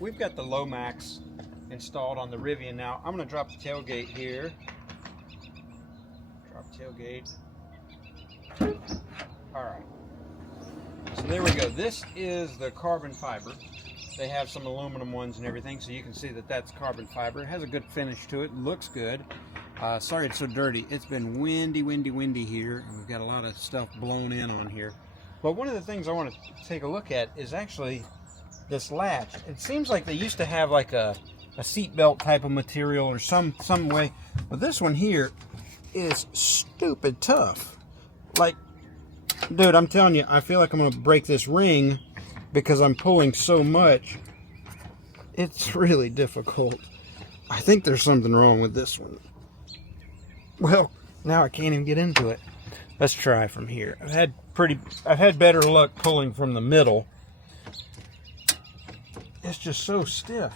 we've got the Lomax installed on the Rivian. Now I'm going to drop the tailgate here. Drop tailgate. All right. So there we go. This is the carbon fiber. They have some aluminum ones and everything, so you can see that that's carbon fiber. It has a good finish to it. Looks good. Sorry it's so dirty. It's been windy here, and we've got a lot of stuff blown in on here. But one of the things I want to take a look at is actually this latch. It seems like they used to have like a seat belt type of material or some way, but this one here is stupid tough. Like, dude, I'm telling you, I feel like I'm gonna break this ring because I'm pulling so much. It's really difficult. I think there's something wrong with this one. Well, now I can't even get into it. Let's try from here. I've had better luck pulling from the middle. It's just so stiff.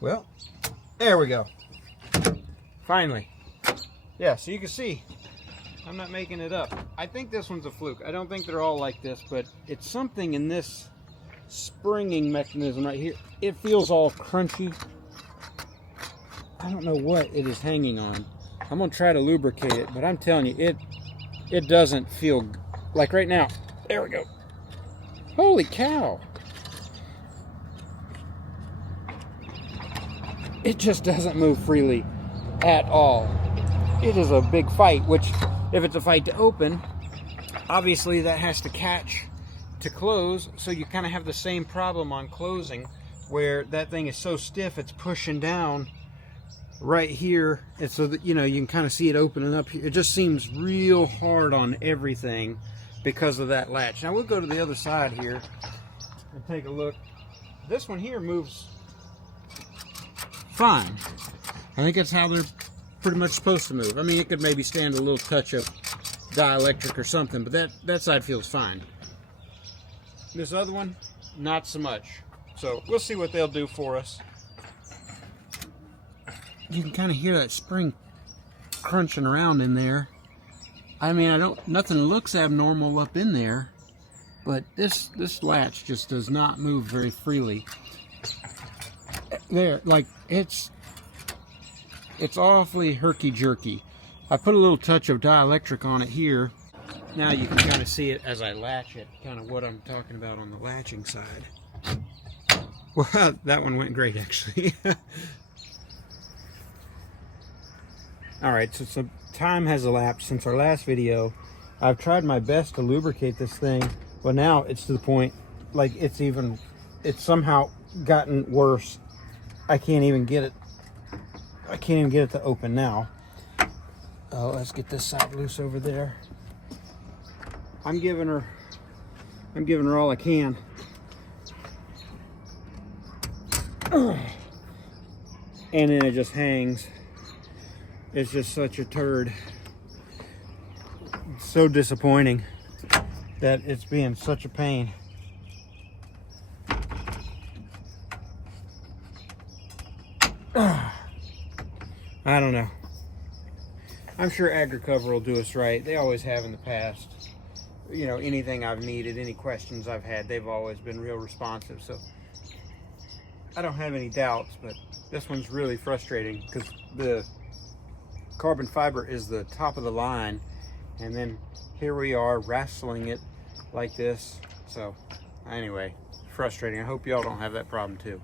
Well, there we go. Finally. Yeah, so you can see, I'm not making it up. I think this one's a fluke. I don't think they're all like this, but it's something in this springing mechanism right here. It feels all crunchy. I don't know what it is hanging on. I'm gonna try to lubricate it, but I'm telling you, it doesn't feel like right now. There we go. Holy cow. It just doesn't move freely at all. It is a big fight, which if it's a fight to open, obviously that has to catch to close, so you kind of have the same problem on closing where that thing is so stiff it's pushing down right here, and so that you can kind of see it opening up here. It just seems real hard on everything because of that latch. Now we'll go to the other side here and take a look. This one here moves fine. I think that's how they're pretty much supposed to move. I mean, it could maybe stand a little touch of dielectric or something, but that side feels fine. This other one, not so much. So we'll see what they'll do for us. You can kind of hear that spring crunching around in there. I mean, nothing looks abnormal up in there, but this latch just does not move very freely. There, like it's awfully herky-jerky. I put a little touch of dielectric on it here. Now you can kind of see it as I latch it, kind of what I'm talking about on the latching side. Well, that one went great, actually. All right, so some time has elapsed since our last video. I've tried my best to lubricate this thing, but now it's to the point, like it's somehow gotten worse. I can't even get it to open now. Oh, let's get this side loose over there. I'm giving her all I can. And then it just hangs. It's just such a turd. It's so disappointing that it's being such a pain. I don't know. I'm sure AgriCover will do us right. They always have in the past. You know, anything I've needed, any questions I've had, they've always been real responsive. So I don't have any doubts, but this one's really frustrating because the carbon fiber is the top of the line, and then here we are wrestling it like this. So anyway, frustrating. I hope y'all don't have that problem too.